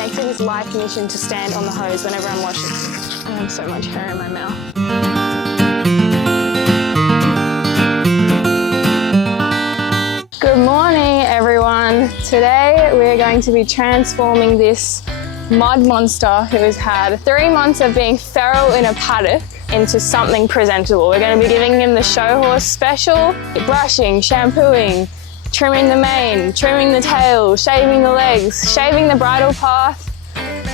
makes it his life mission to stand on the hose whenever I'm washing. I have so much hair in my mouth. Good morning, everyone. Today we're going to be transforming this mud monster who has had 3 months of being feral in a paddock into something presentable. We're going to be giving him the show horse special, brushing, shampooing, trimming the mane, trimming the tail, shaving the legs, shaving the bridle path,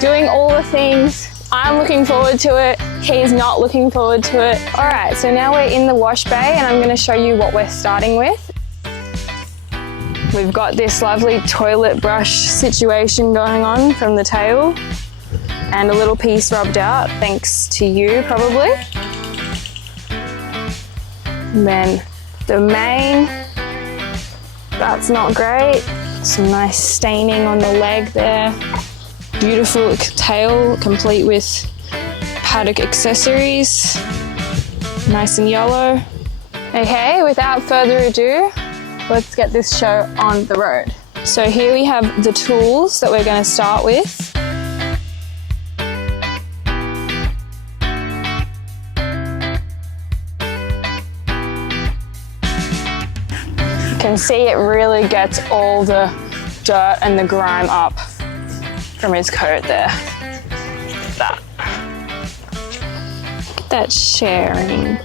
doing all the things. I'm looking forward to it. He's not looking forward to it. All right, so now we're in the wash bay and I'm going to show you what we're starting with. We've got this lovely toilet brush situation going on from the tail and a little piece rubbed out, thanks to you probably. And then the mane, that's not great. Some nice staining on the leg there. Beautiful tail, complete with paddock accessories. Nice and yellow. Okay, without further ado, let's get this show on the road. So here we have the tools that we're going to start with. You can see it really gets all the dirt and the grime up from his coat there. That. Look at that sharing.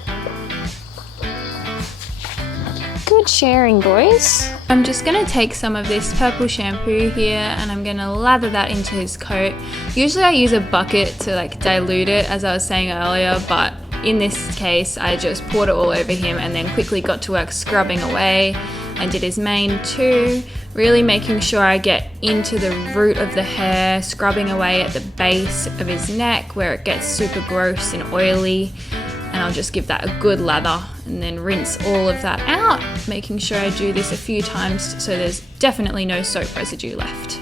Good sharing, boys. I'm just going to take some of this purple shampoo here and I'm going to lather that into his coat. Usually I use a bucket to dilute it, as I was saying earlier, but in this case I just poured it all over him and then quickly got to work scrubbing away. I did his mane too, really making sure I get into the root of the hair, scrubbing away at the base of his neck where it gets super gross and oily. And I'll just give that a good lather and then rinse all of that out, making sure I do this a few times so there's definitely no soap residue left.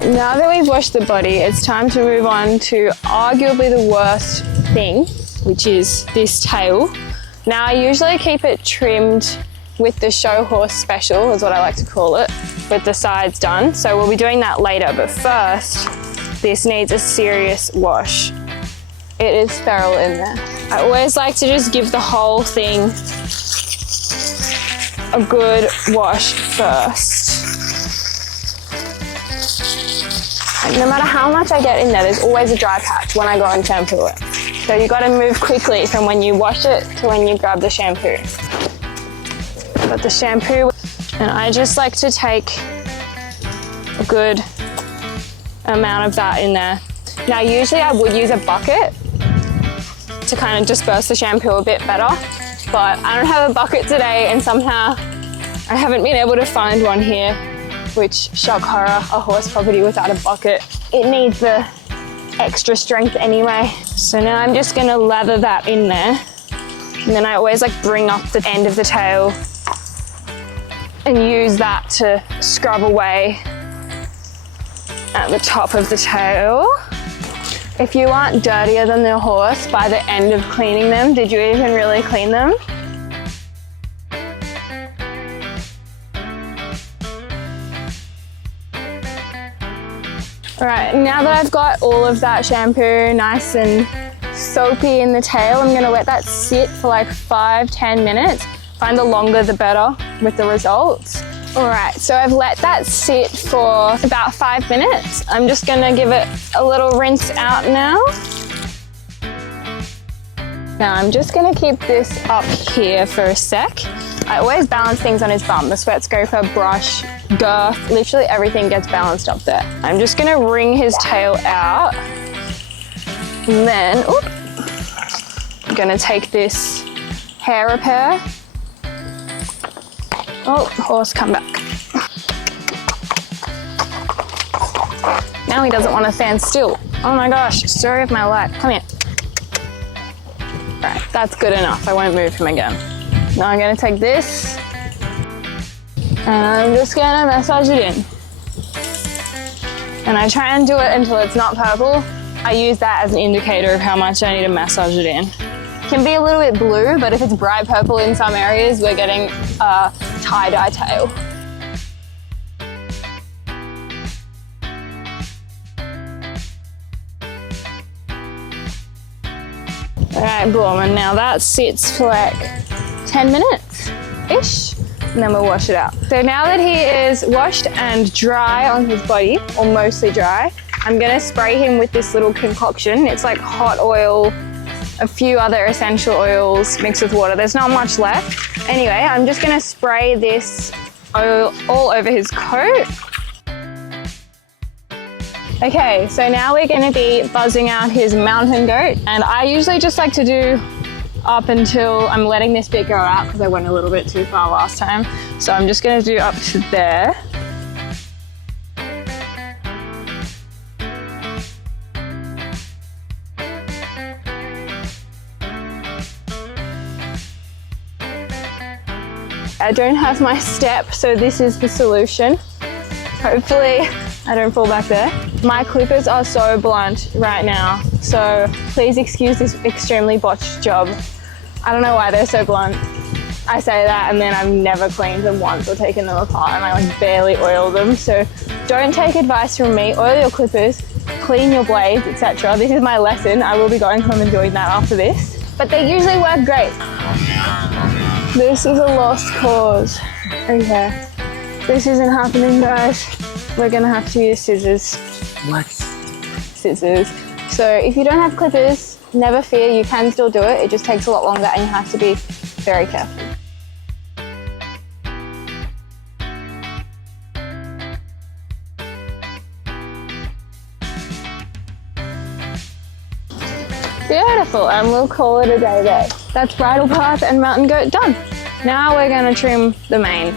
Now that we've washed the body, it's time to move on to arguably the worst thing, which is this tail. Now I usually keep it trimmed with the show horse special, is what I like to call it, with the sides done. So we'll be doing that later, but first, this needs a serious wash. It is feral in there. I always like to just give the whole thing a good wash first. And no matter how much I get in there, there's always a dry patch when I go and shampoo it. So you gotta move quickly from when you wash it to when you grab the shampoo. Got the shampoo, and I just like to take a good amount of that in there. Now usually I would use a bucket to kind of disperse the shampoo a bit better, but I don't have a bucket today and somehow I haven't been able to find one here, which, shock horror, a horse property without a bucket. It needs the extra strength anyway. So now I'm just gonna lather that in there, and then I always bring up the end of the tail and use that to scrub away at the top of the tail. If you aren't dirtier than the horse by the end of cleaning them, did you even really clean them? All right, now that I've got all of that shampoo nice and soapy in the tail, I'm gonna let that sit for 5-10 minutes. Find the longer the better with the results. All right, so I've let that sit for about 5 minutes. I'm just gonna give it a little rinse out now. Now I'm just gonna keep this up here for a sec. I always balance things on his bum. The sweat scraper, brush, girth, literally everything gets balanced up there. I'm just gonna wring his tail out. And then, I'm gonna take this hair repair. Oh, horse, come back. Now he doesn't want to stand still. Oh my gosh, story of my life. Come here. Right, that's good enough. I won't move him again. Now I'm gonna take this and I'm just gonna massage it in. And I try and do it until it's not purple. I use that as an indicator of how much I need to massage it in. It can be a little bit blue, but if it's bright purple in some areas, we're getting a tie-dye tail. All right, boom, and now that sits for like 10 minutes-ish, and then we'll wash it out. So now that he is washed and dry on his body, or mostly dry, I'm gonna spray him with this little concoction. It's like hot oil, a few other essential oils mixed with water. There's not much left. Anyway, I'm just gonna spray this oil all over his coat. Okay, so now we're gonna be buzzing out his mountain goat, and I usually just like to do up until I'm letting this bit go out because I went a little bit too far last time. So I'm just gonna do up to there. I don't have my step, so this is the solution. Hopefully I don't fall back there. My clippers are so blunt right now, so please excuse this extremely botched job. I don't know why they're so blunt. I say that and then I've never cleaned them once or taken them apart, and I like barely oil them. So don't take advice from me. Oil your clippers, clean your blades, etc. This is my lesson. I will be going home and doing that after this. But they usually work great. This is a lost cause. Okay. This isn't happening, guys. We're gonna have to use scissors. What? Scissors. So if you don't have clippers, never fear, you can still do it. It just takes a lot longer and you have to be very careful. Beautiful, and we'll call it a day there. That's bridle path and mountain goat done. Now we're gonna trim the mane.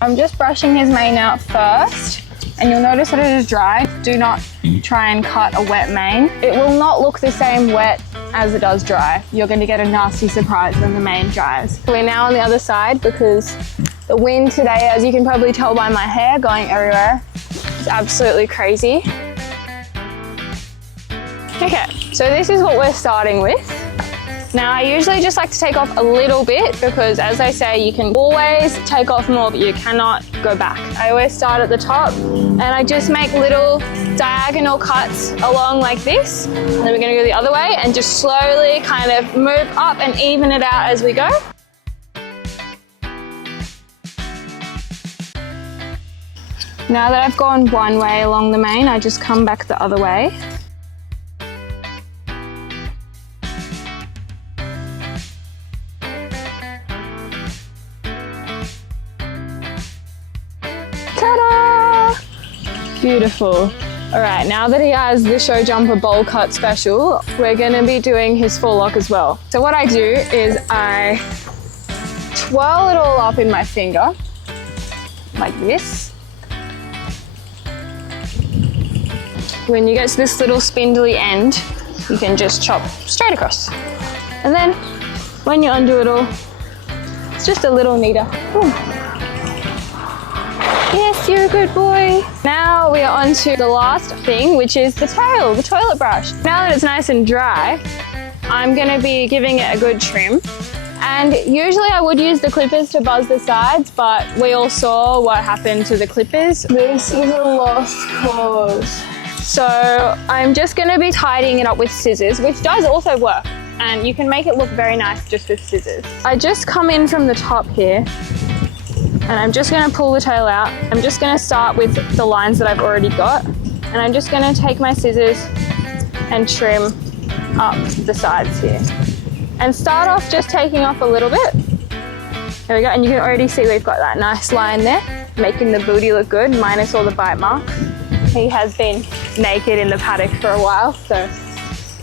I'm just brushing his mane out first, and you'll notice that it is dry. Do not try and cut a wet mane. It will not look the same wet as it does dry. You're going to get a nasty surprise when the mane dries. We're now on the other side because the wind today, as you can probably tell by my hair going everywhere, is absolutely crazy. Okay, so this is what we're starting with. Now I usually just like to take off a little bit because, as I say, you can always take off more, but you cannot go back. I always start at the top and I just make little diagonal cuts along like this. And then we're gonna go the other way and just slowly kind of move up and even it out as we go. Now that I've gone one way along the mane, I just come back the other way. Ta-da! Beautiful. All right, now that he has the show jumper bowl cut special, we're gonna be doing his forelock as well. So what I do is I twirl it all up in my finger, like this. When you get to this little spindly end, you can just chop straight across. And then when you undo it all, it's just a little neater. Ooh. Yes, you're a good boy. Now we are on to the last thing, which is the tail, the toilet brush. Now that it's nice and dry, I'm gonna be giving it a good trim. And usually I would use the clippers to buzz the sides, but we all saw what happened to the clippers. This is a lost cause. So I'm just gonna be tidying it up with scissors, which does also work. And you can make it look very nice just with scissors. I just come in from the top here, and I'm just gonna pull the tail out. I'm just gonna start with the lines that I've already got. And I'm just gonna take my scissors and trim up the sides here. And start off just taking off a little bit. There we go, and you can already see we've got that nice line there, making the booty look good, minus all the bite marks. He has been naked in the paddock for a while, so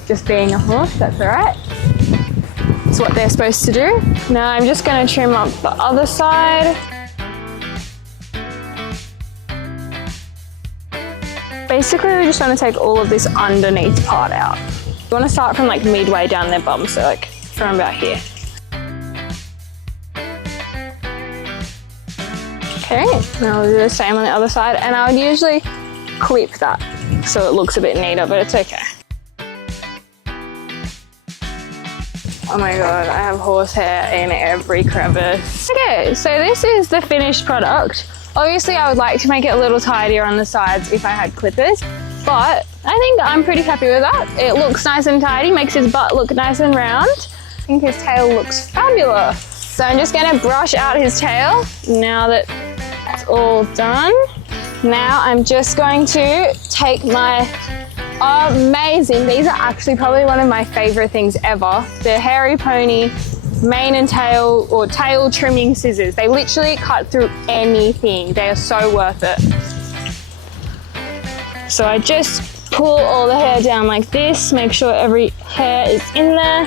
just being a horse, that's all right. It's what they're supposed to do. Now I'm just gonna trim up the other side. Basically, we just want to take all of this underneath part out. You want to start from like midway down their bum, so like from about here. Okay, now we'll do the same on the other side, and I would usually clip that so it looks a bit neater, but it's okay. Oh my god, I have horsehair in every crevice. Okay, so this is the finished product. Obviously, I would like to make it a little tidier on the sides if I had clippers, but I think I'm pretty happy with that. It looks nice and tidy, makes his butt look nice and round. I think his tail looks fabulous. So I'm just gonna brush out his tail now that it's all done. Now I'm just going to take my amazing, these are actually probably one of my favorite things ever. The Hairy Pony mane and tail or tail trimming scissors. They literally cut through anything. They are so worth it. So I just pull all the hair down like this, make sure every hair is in there,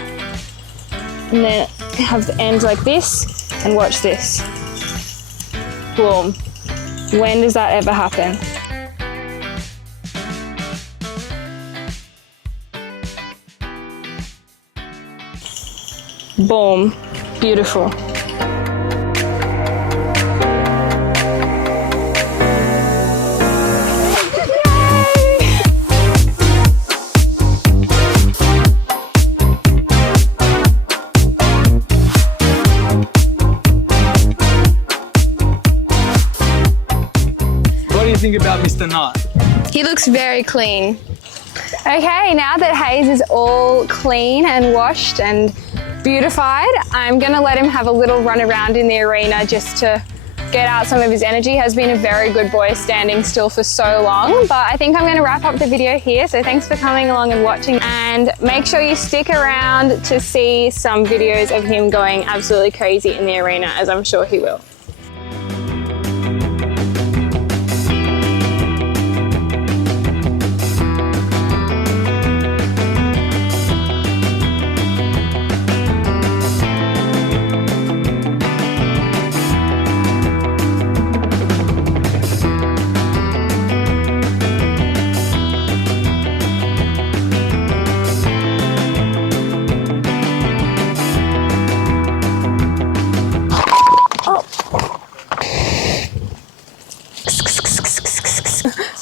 and then have the ends like this, and watch this. Boom. When does that ever happen? Boom. Beautiful. What do you think about Mr. Knight? He looks very clean. Okay, now that Hayes is all clean and washed and beautified, I'm gonna let him have a little run around in the arena just to get out some of his energy. He has been a very good boy standing still for so long, but I think I'm gonna wrap up the video here. So thanks for coming along and watching, and make sure you stick around to see some videos of him going absolutely crazy in the arena, as I'm sure he will.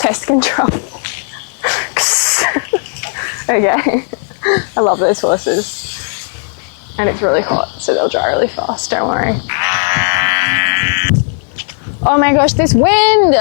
Pest control. Okay. I love those horses. And it's really hot, so they'll dry really fast, don't worry. Oh my gosh, this wind!